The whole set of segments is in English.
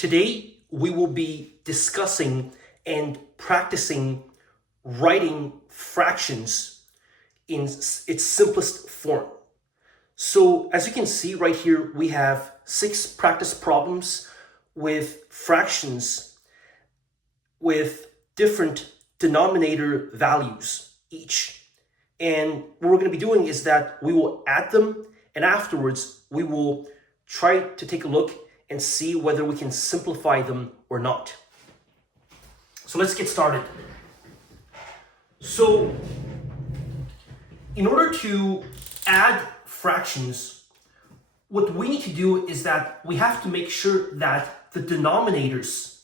Today, we will be discussing and practicing writing fractions in its simplest form. So as you can see right here, we have 6 practice problems with fractions with different denominator values each. And what we're going to be doing is that we will add them, and afterwards we will try to take a look and see whether we can simplify them or not. So let's get started. So in order to add fractions, what we need to do is that we have to make sure that the denominators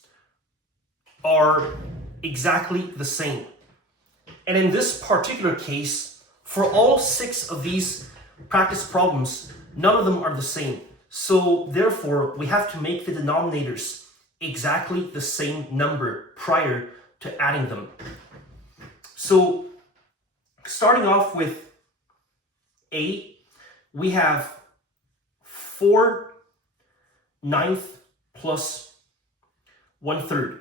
are exactly the same. And in this particular case, for all 6 of these practice problems, none of them are the same. So therefore, we have to make the denominators exactly the same number prior to adding them. So starting off with A, we have 4/9 plus 1/3.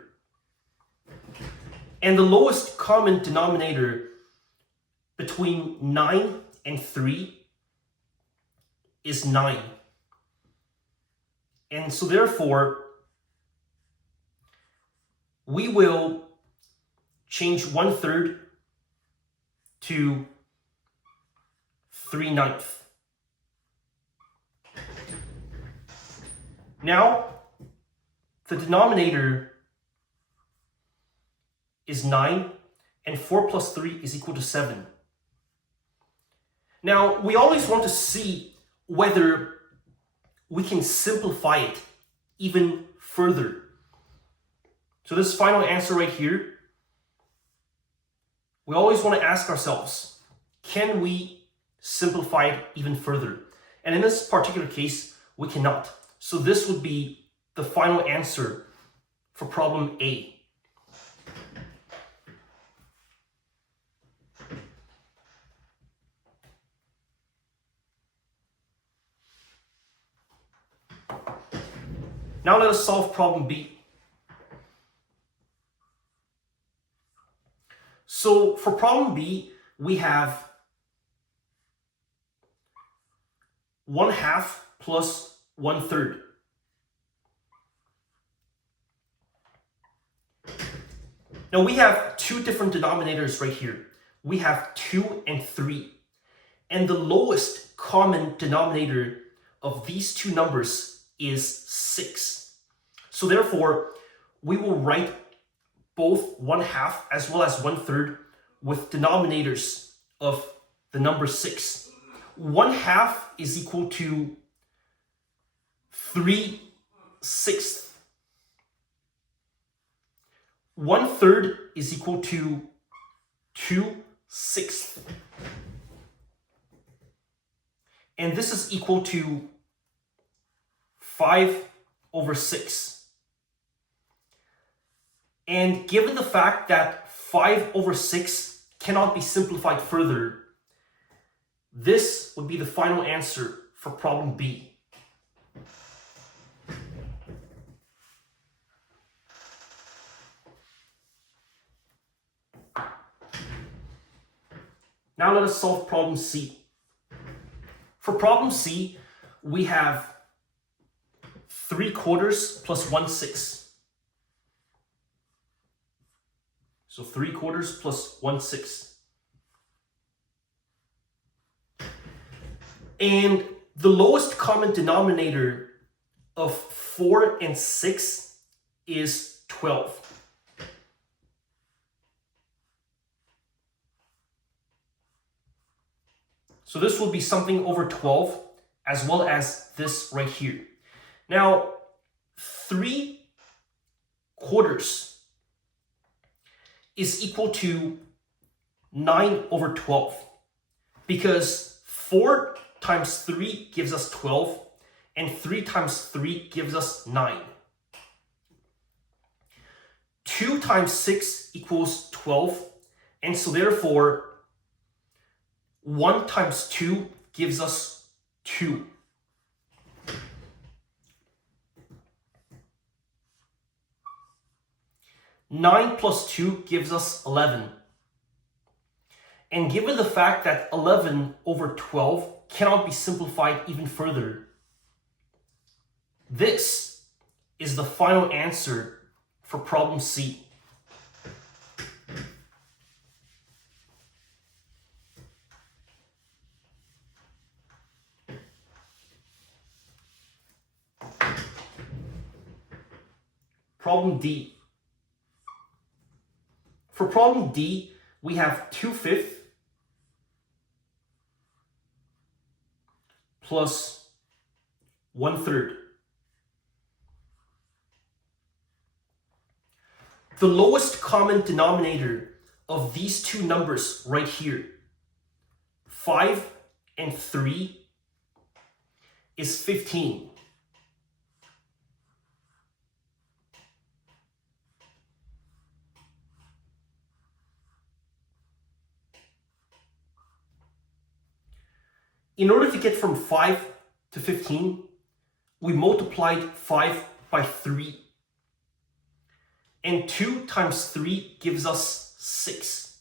And the lowest common denominator between 9 and 3 is 9. And so therefore, we will change 1/3 to 3/9. Now, the denominator is 9, and 4 plus 3 is equal to 7. Now, we always want to see whether we can simplify it even further. So this final answer right here, we always want to ask ourselves, can we simplify it even further? And in this particular case, we cannot. So this would be the final answer for problem A. Now let us solve problem B. So for problem B, we have 1/2 plus 1/3. Now we have 2 different denominators right here. We have 2 and 3. And the lowest common denominator of these 2 numbers is 6. So therefore, we will write both 1/2 as well as 1/3 with denominators of the number 6. 1/2 is equal to 3/6. 1/3 is equal to 2/6. And this is equal to 5/6. And given the fact that 5/6 cannot be simplified further, this would be the final answer for problem B. Now let us solve problem C. For problem C, we have 3/4 plus 1/6. So 3/4 plus 1/6. And the lowest common denominator of 4 and 6 is 12. So this will be something over 12, as well as this right here. Now, 3/4 is equal to 9/12, because 4 times 3 gives us 12, and 3 times 3 gives us 9. 2 times 6 equals 12, and so therefore 1 times 2 gives us 2. 9 plus 2 gives us 11. And given the fact that 11 over 12 cannot be simplified even further, this is the final answer for problem C. Problem D. For problem D, we have 2/5 plus 1/3. The lowest common denominator of these two numbers right here, 5 and 3, is 15. In order to get from 5 to 15, we multiplied 5 by 3. And 2 times 3 gives us 6.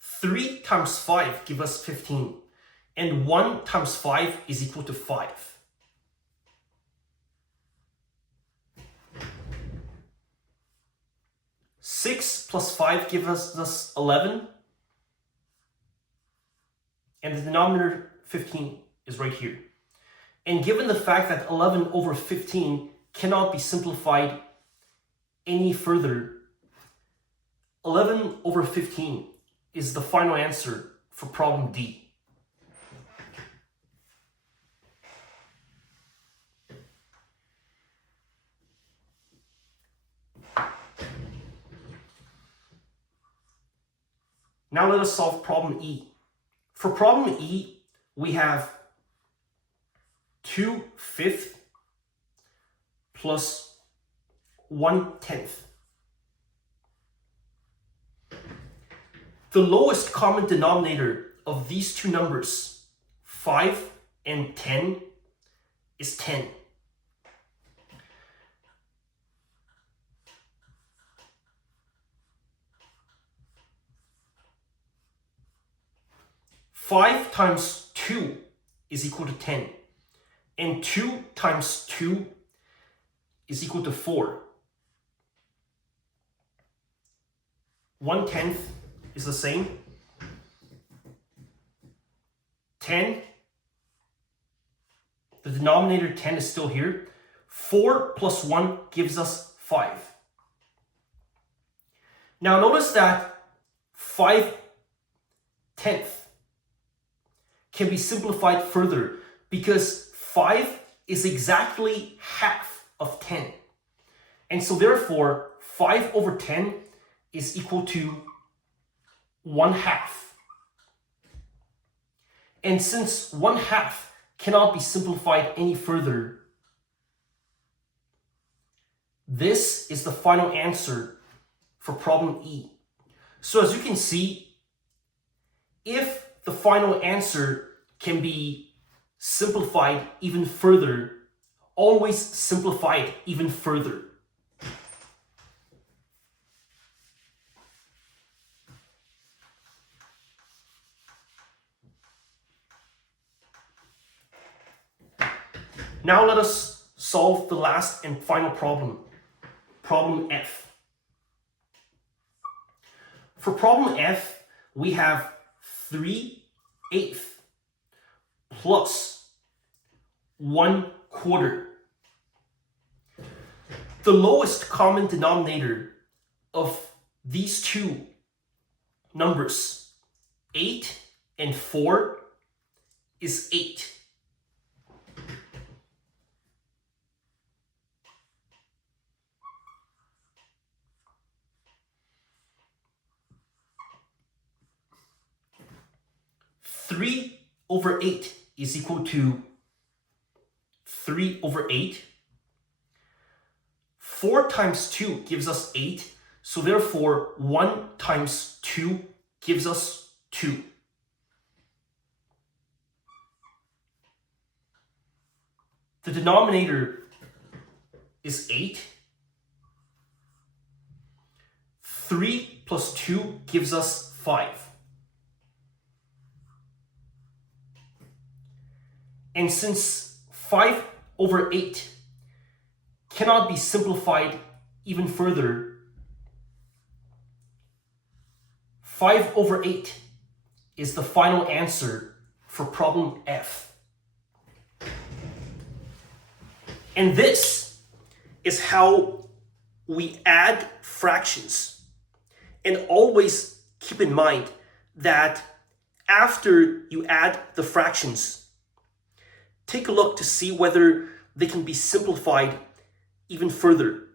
3 times 5 gives us 15. And 1 times 5 is equal to 5. Six plus 5 gives us 11. And the denominator 15 is right here. And given the fact that 11 over 15 cannot be simplified any further, 11 over 15 is the final answer for problem D. Now let us solve problem E. For problem E, we have 2/5 plus 1/10. The lowest common denominator of these two numbers, 5 and 10, is 10. Five times 2 is equal to 10. And 2 times 2 is equal to 4. 1/10 is the same. 10, the denominator 10 is still here. 4 plus 1 gives us 5. Now notice that 5/10 can be simplified further because 5 is exactly half of 10. And so therefore, 5 over 10 is equal to 1/2. And since 1/2 cannot be simplified any further, this is the final answer for problem E. So as you can see, if the final answer can be simplified even further, always simplify it even further. Now let us solve the last and final problem, problem F. For problem F, we have 3/8 plus 1/4. The lowest common denominator of these two numbers, 8 and 4, is 8. Three over 8 is equal to 3 over 8. 4 times 2 gives us 8. So therefore, 1 times 2 gives us 2. The denominator is 8. 3 plus 2 gives us 5. And since 5 over 8 cannot be simplified even further, 5 over 8 is the final answer for problem F. And this is how we add fractions. And always keep in mind that after you add the fractions, take a look to see whether they can be simplified even further.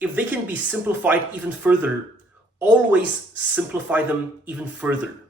If they can be simplified even further, always simplify them even further.